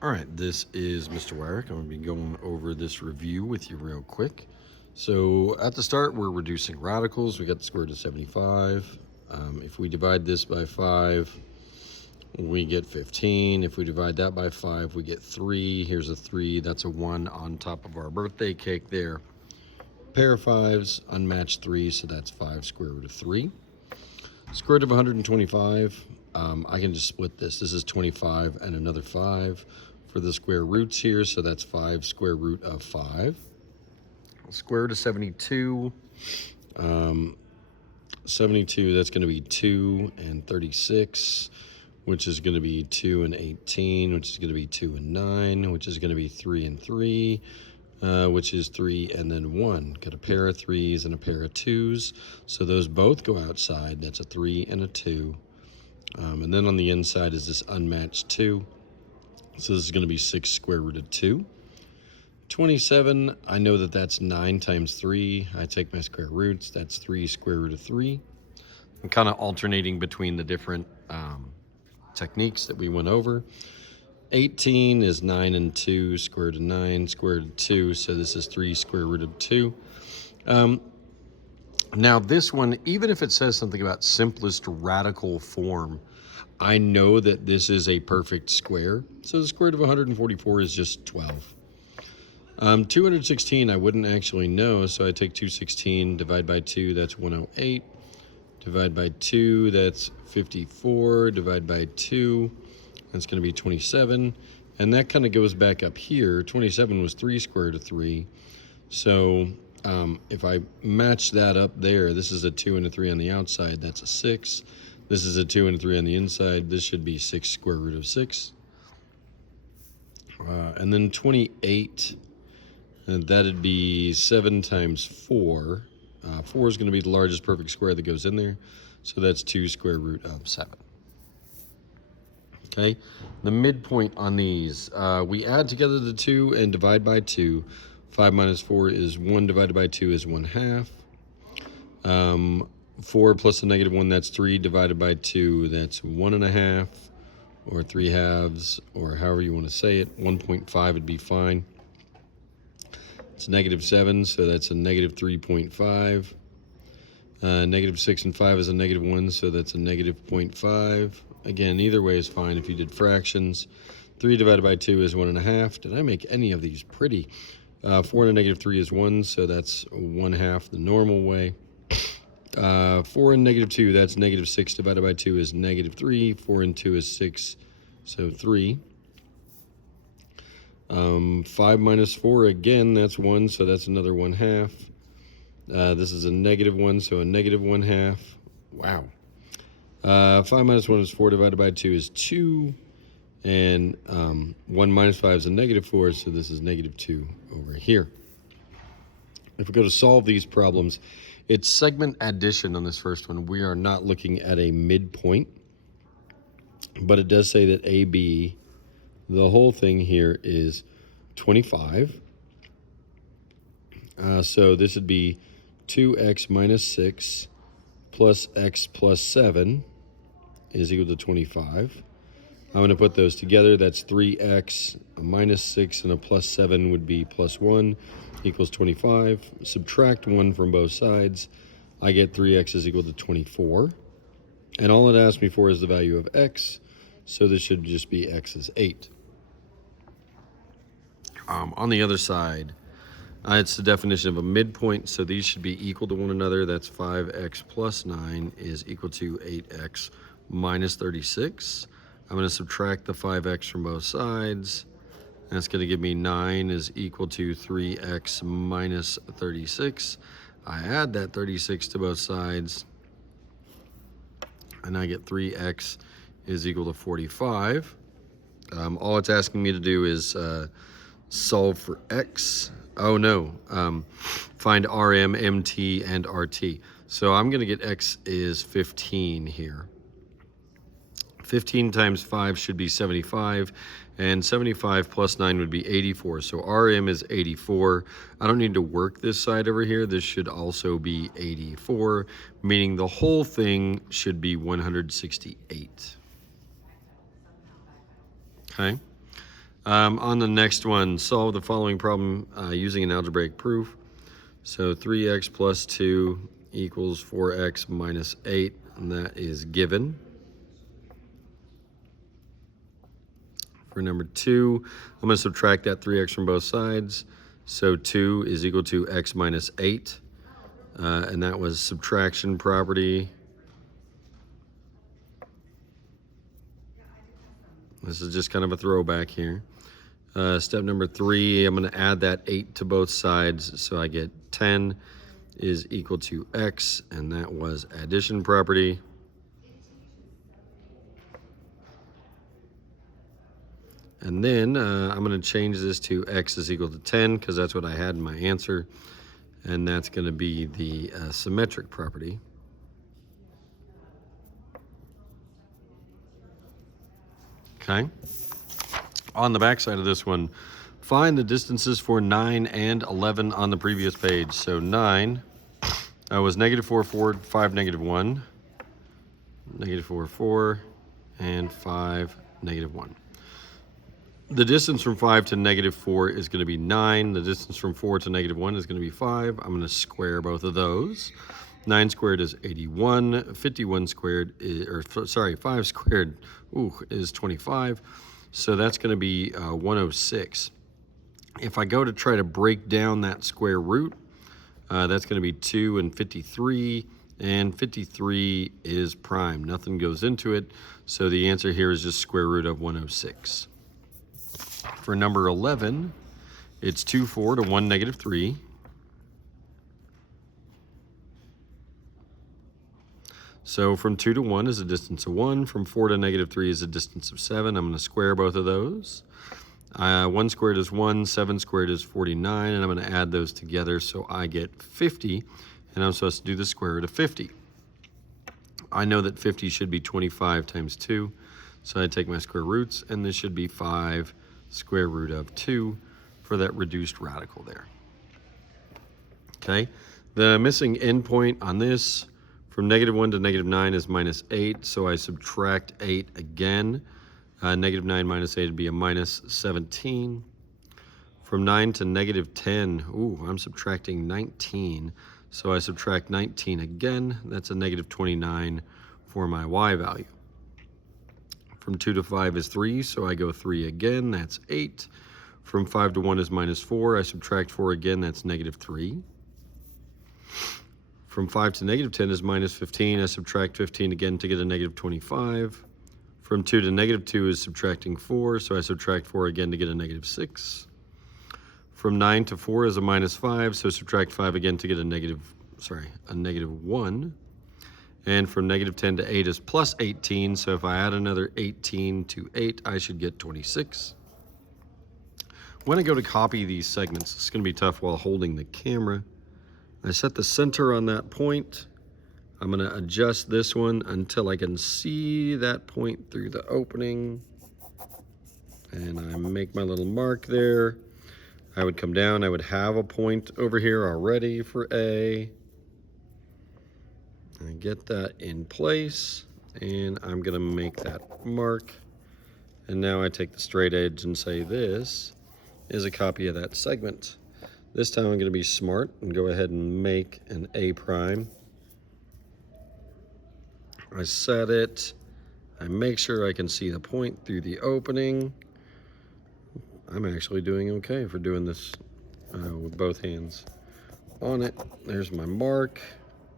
All right, this is Mr. Wyrick. I'm going to be going over this review with you real quick. So at the start, we're reducing radicals. We got the square root of 75. If we divide this by 5, we get 15. If we divide that by 5, we get 3. Here's a 3. That's a 1 on top of our birthday cake there. Pair of 5s, unmatched 3, so that's 5 square root of 3. Square root of 125, I can just split this. This is 25 and another 5 for the square roots here, so that's 5 square root of 5. Square root of 72, 72, that's going to be 2 and 36, which is going to be 2 and 18, which is going to be 2 and 9, which is going to be 3 and 3, which is 3 and then 1. Got a pair of 3s and a pair of 2s, so those both go outside. That's a 3 and a 2. And then on the inside is this unmatched 2. So this is going to be 6 square root of 2. 27, I know that that's 9 times 3. I take my square roots. That's 3 square root of 3. I'm kind of alternating between the different techniques that we went over. 18 is 9 and 2, square root of 9, square root of 2, so this is 3 square root of 2. Now this one, even if it says something about simplest radical form, I know that this is a perfect square. So the square root of 144 is just 12. 216 I wouldn't actually know, so I take 216, divide by 2, that's 108. Divide by 2, that's 54. Divide by 2, that's going to be 27. And that kind of goes back up here. 27 was 3 square root of 3. So if I match that up there, this is a 2 and a 3 on the outside. That's a 6. This is a 2 and a 3 on the inside. This should be 6 square root of 6. And then 28, that'd be 7 times 4. 4 is going to be the largest perfect square that goes in there. So that's 2 square root of 7. Okay, the midpoint on these, we add together the 2 and divide by 2. 5 minus 4 is 1 divided by 2 is 1/2. 4 plus a negative 1, that's 3 divided by 2, that's 1.5, or 3/2, or however you want to say it. 1.5 would be fine. It's negative 7, so that's a negative 3.5. Negative 6 and 5 is a negative 1, so that's a negative 0.5. Again, either way is fine if you did fractions. 3 divided by 2 is 1.5. Did I make any of these pretty? 4 and a negative 3 is 1, so that's 1/2 the normal way. 4 and negative 2, that's negative 6 divided by 2 is negative 3. 4 and 2 is 6, so 3. 5 minus 4, again, that's 1, so that's another 1/2. This is a negative 1, so a negative 1/2. Wow. 5 minus 1 is 4 divided by 2 is 2. And 1 minus 5 is a negative 4, so this is negative 2 over here. If we go to solve these problems, it's segment addition on this first one. We are not looking at a midpoint, but it does say that AB, the whole thing here is 25. So this would be 2x minus 6 plus x plus 7 is equal to 25. I'm going to put those together. That's 3x, a minus 6, and a plus 7 would be plus 1 equals 25. Subtract 1 from both sides. I get 3x is equal to 24. And all it asks me for is the value of x, so this should just be x is 8. On the other side, it's the definition of a midpoint, so these should be equal to one another. That's 5x plus 9 is equal to 8x minus 36. I'm going to subtract the 5x from both sides. That's going to give me 9 is equal to 3x minus 36. I add that 36 to both sides, and I get 3x is equal to 45. All it's asking me to do is solve for x. Oh no, find RM, MT, and RT. So I'm going to get x is 15 here. 15 times 5 should be 75, and 75 plus 9 would be 84. So RM is 84. I don't need to work this side over here. This should also be 84, meaning the whole thing should be 168. Okay. On the next one, solve the following problem using an algebraic proof. So 3x plus 2 equals 4x minus 8, and that is given. For number 2, I'm going to subtract that 3x from both sides. So 2 is equal to x minus 8, and that was subtraction property. This is just kind of a throwback here. Step number 3, I'm going to add that 8 to both sides, so I get 10 is equal to x, and that was addition property. And then I'm going to change this to x is equal to 10 because that's what I had in my answer, and that's going to be the symmetric property. Okay. On the back side of this one, find the distances for 9 and 11 on the previous page. So 9 was -4, 4, 5, -1, -4, 4, and 5, -1. The distance from 5 to -4 is going to be 9. The distance from 4 to -1 is going to be 5. I'm going to square both of those. 9 squared is 81. 51 squared is, 5 squared is 25. So that's going to be 106. If I go to try to break down that square root, that's going to be 2 and 53. And 53 is prime. Nothing goes into it. So the answer here is just square root of 106. For number 11, it's 2, 4 to 1, -3. So from 2 to 1 is a distance of 1. From 4 to -3 is a distance of 7. I'm going to square both of those. 1 squared is 1. 7 squared is 49. And I'm going to add those together so I get 50. And I'm supposed to do the square root of 50. I know that 50 should be 25 times 2. So I take my square roots, and this should be 5 square root of 2 for that reduced radical there. Okay. The missing endpoint on this, from -1 to -9 is -8, so I subtract 8 again. -9 minus 8 would be a -17. From 9 to -10, I'm subtracting 19, so I subtract 19 again. That's a -29 for my y value. From 2 to 5 is 3, so I go 3 again, that's 8. From 5 to 1 is -4, I subtract 4 again, that's -3. From 5 to -10 is -15. I subtract 15 again to get a -25. From 2 to -2 is subtracting 4, so I subtract 4 again to get a -6. From 9 to 4 is a -5, so subtract 5 again to get a -1. And from -10 to 8 is +18, so if I add another 18 to 8, I should get 26. When I go to copy these segments, it's going to be tough while holding the camera. I set the center on that point. I'm going to adjust this one until I can see that point through the opening. And I make my little mark there. I would come down. I would have a point over here already for A. I get that in place, and I'm going to make that mark. And now I take the straight edge and say this is a copy of that segment. This time I'm going to be smart and go ahead and make an A prime. I set it. I make sure I can see the point through the opening. I'm actually doing okay for doing this with both hands on it. There's my mark.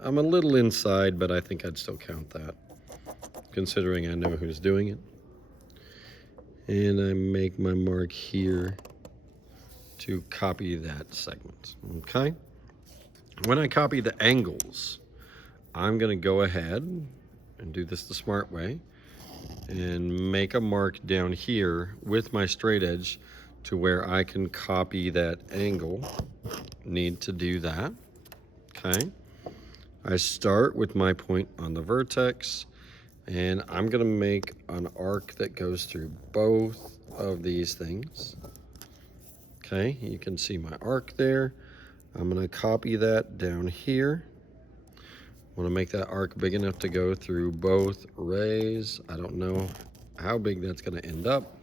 I'm a little inside, but I think I'd still count that, considering I know who's doing it. And I make my mark here to copy that segment, okay? When I copy the angles, I'm gonna go ahead and do this the smart way and make a mark down here with my straight edge to where I can copy that angle. Need to do that, okay? I start with my point on the vertex, and I'm gonna make an arc that goes through both of these things. Okay, you can see my arc there. I'm gonna copy that down here. I wanna make that arc big enough to go through both rays. I don't know how big that's gonna end up.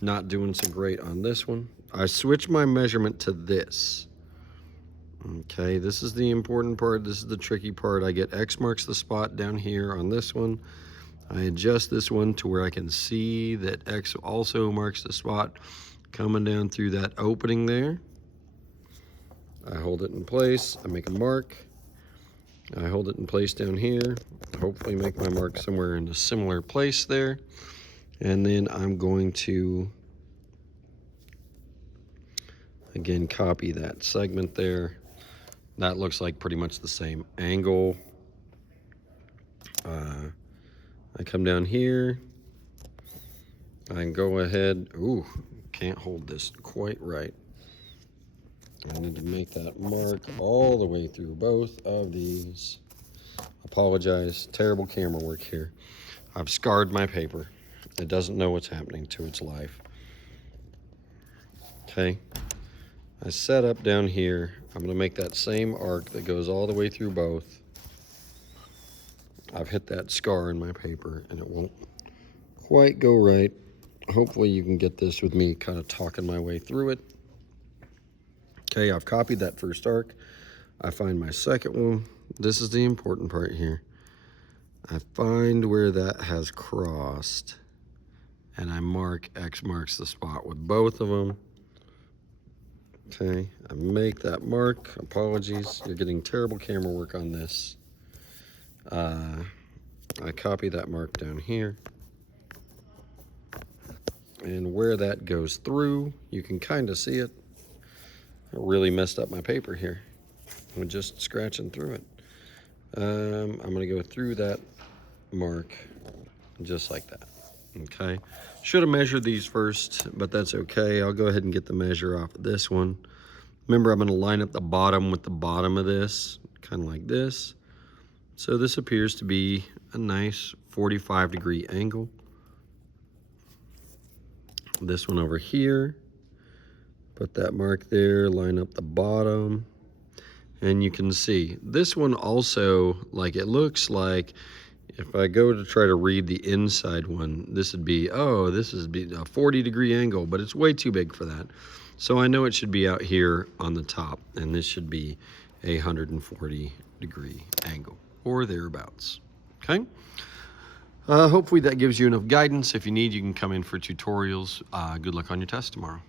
Not doing so great on this one. I switched my measurement to this. Okay, this is the important part. This is the tricky part. I get X marks the spot down here on this one. I adjust this one to where I can see that X also marks the spot coming down through that opening there. I hold it in place. I make a mark. I hold it in place down here. Hopefully make my mark somewhere in a similar place there. And then I'm going to, again, copy that segment there. That looks like pretty much the same angle. I come down here. I can go ahead. Ooh, can't hold this quite right. I need to make that mark all the way through both of these. Apologize, terrible camera work here. I've scarred my paper. It doesn't know what's happening to its life. Okay, I set up down here. I'm gonna make that same arc that goes all the way through both. I've hit that scar in my paper and it won't quite go right. Hopefully you can get this with me kind of talking my way through it. Okay, I've copied that first arc. I find my second one. This is the important part here. I find where that has crossed and I mark, X marks the spot with both of them. Okay, I make that mark. Apologies, you're getting terrible camera work on this. I copy that mark down here. And where that goes through, you can kind of see it. I really messed up my paper here. I'm just scratching through it. I'm gonna go through that mark just like that. Okay, should have measured these first, but that's okay. I'll go ahead and get the measure off of this one. Remember, I'm going to line up the bottom with the bottom of this, kind of like this. So this appears to be a nice 45-degree angle. This one over here, put that mark there, line up the bottom, and you can see this one also, like, it looks like if I go to try to read the inside one, this would be, oh, this is a 40-degree angle, but it's way too big for that. So I know it should be out here on the top, and this should be a 140-degree angle, or thereabouts, okay? Hopefully that gives you enough guidance. If you need, you can come in for tutorials. Good luck on your test tomorrow.